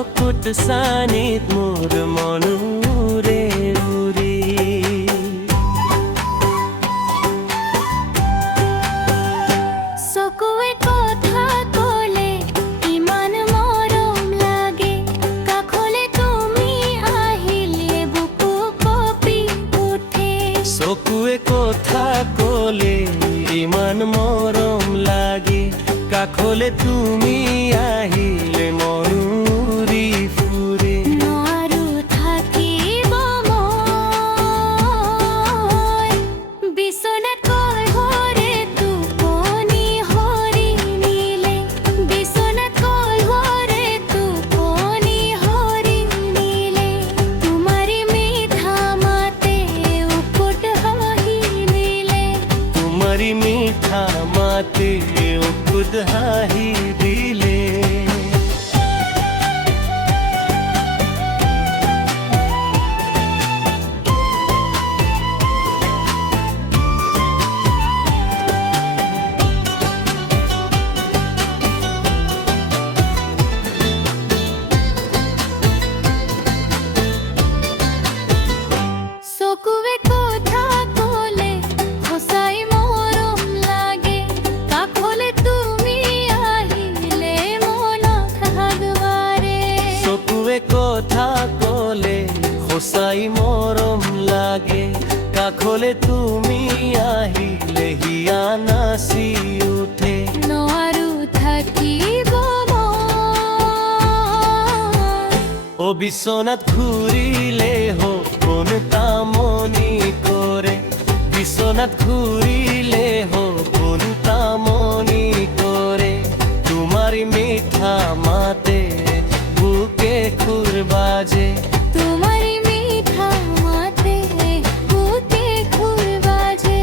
চকুত চানিত মোৰ মনুৰে উৰি চকুৱে কথা ক'লে ইমান মৰম লাগে কাষলে তুমি আহিলে বুকু কঁপি উঠে চকুৱে কথা ক'লে ইমান মৰম লাগে কাষলে তুমি আহিলে মন উৰি ফুৰে নোৱাৰো থাকিব মই বিচনাত কৈ হৰে টোপনি হৰি নিলে বিচনাত কৈ হৰে টোপনি হৰি নিলে তোমাৰি মিঠা মাতে উকুট হাঁহি দিলে তোমারি মিঠা মাতে উকুত হাঁহি দিলে চকুৱে কথা ক'লে সঁচাই মৰম লাগে কাষলে তুমি আহিলে মনত হাগবাৰে চকুৱে কথা ক'লে সঁচাই মৰম লাগে কাষলে তুমি আহিলে হিয়া নাচি উঠে নোৱাৰো থাকিব মই ও বিছনাত ঘূৰিলে সপোন তামনি কৰে বিছনাত ঘূৰিলে সপোন তামনি কৰে তোমারি মিঠা মাতে বুকে খুৰ বাজে তোমারি মিঠা মাতে বুকে খুর বাজে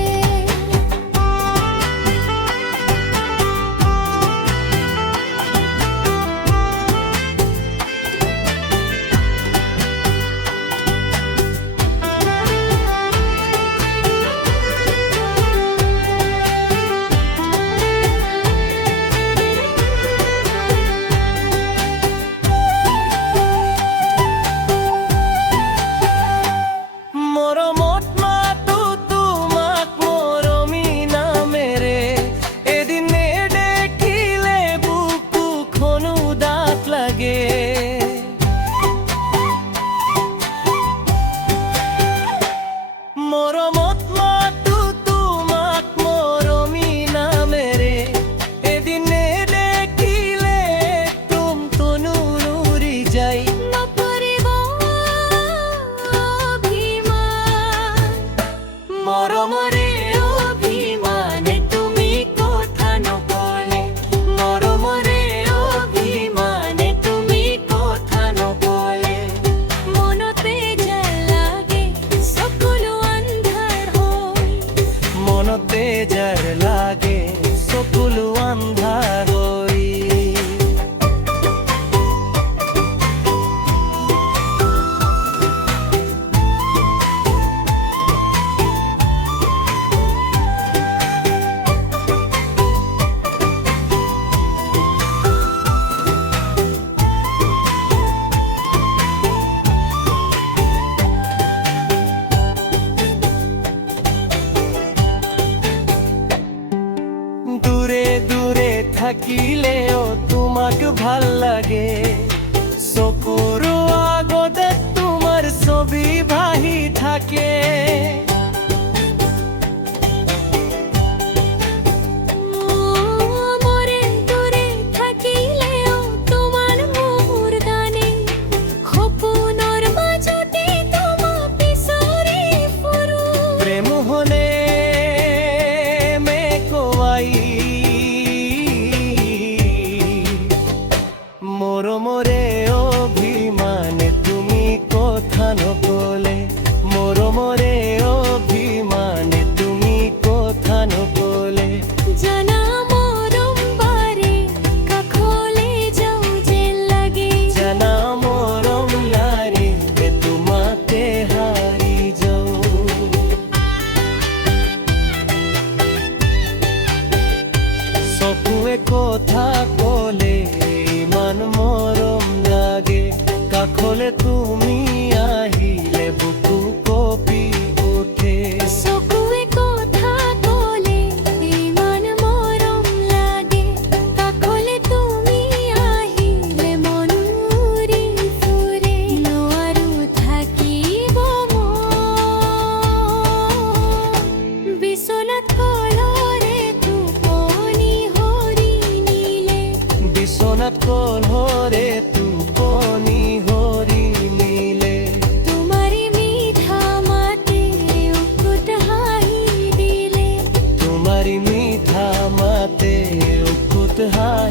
মৰমত মাতো তোমাক মৰমী নামেৰে এদিন নেদেখিলে বুকুখনো ডাঠ লাগে মৰমত মাতো তোমাক মৰমী নামেৰে এদিন নেদেখিলে তুমতনো উৰি যায় নকৰিব অভিমান মৰমৰে অভিমানে তুমি কথা নকলে মৰমৰে অভিমানে তুমি কথা নকলে মনতে জাৰ লাগে সকলো আন্ধাৰ হৈ মনতে যাৰ লাগে চকুলো আন্ধাৰ হৈ দূৰে দূৰে থাকিলেও তোমাক ভাল লাগে চকুৰ আগতে তোমাৰ ছবি ভাহি থাকে মৰে দূৰে থাকিলেও তোমাৰ মোৰ গানে সপোনৰ মাজতে তোমাক বিচাৰি ফুৰো প্ৰেম হলে মেকুৱাই মৰমৰে তোমাৰ মিঠা মাতে উকুত হাঁহি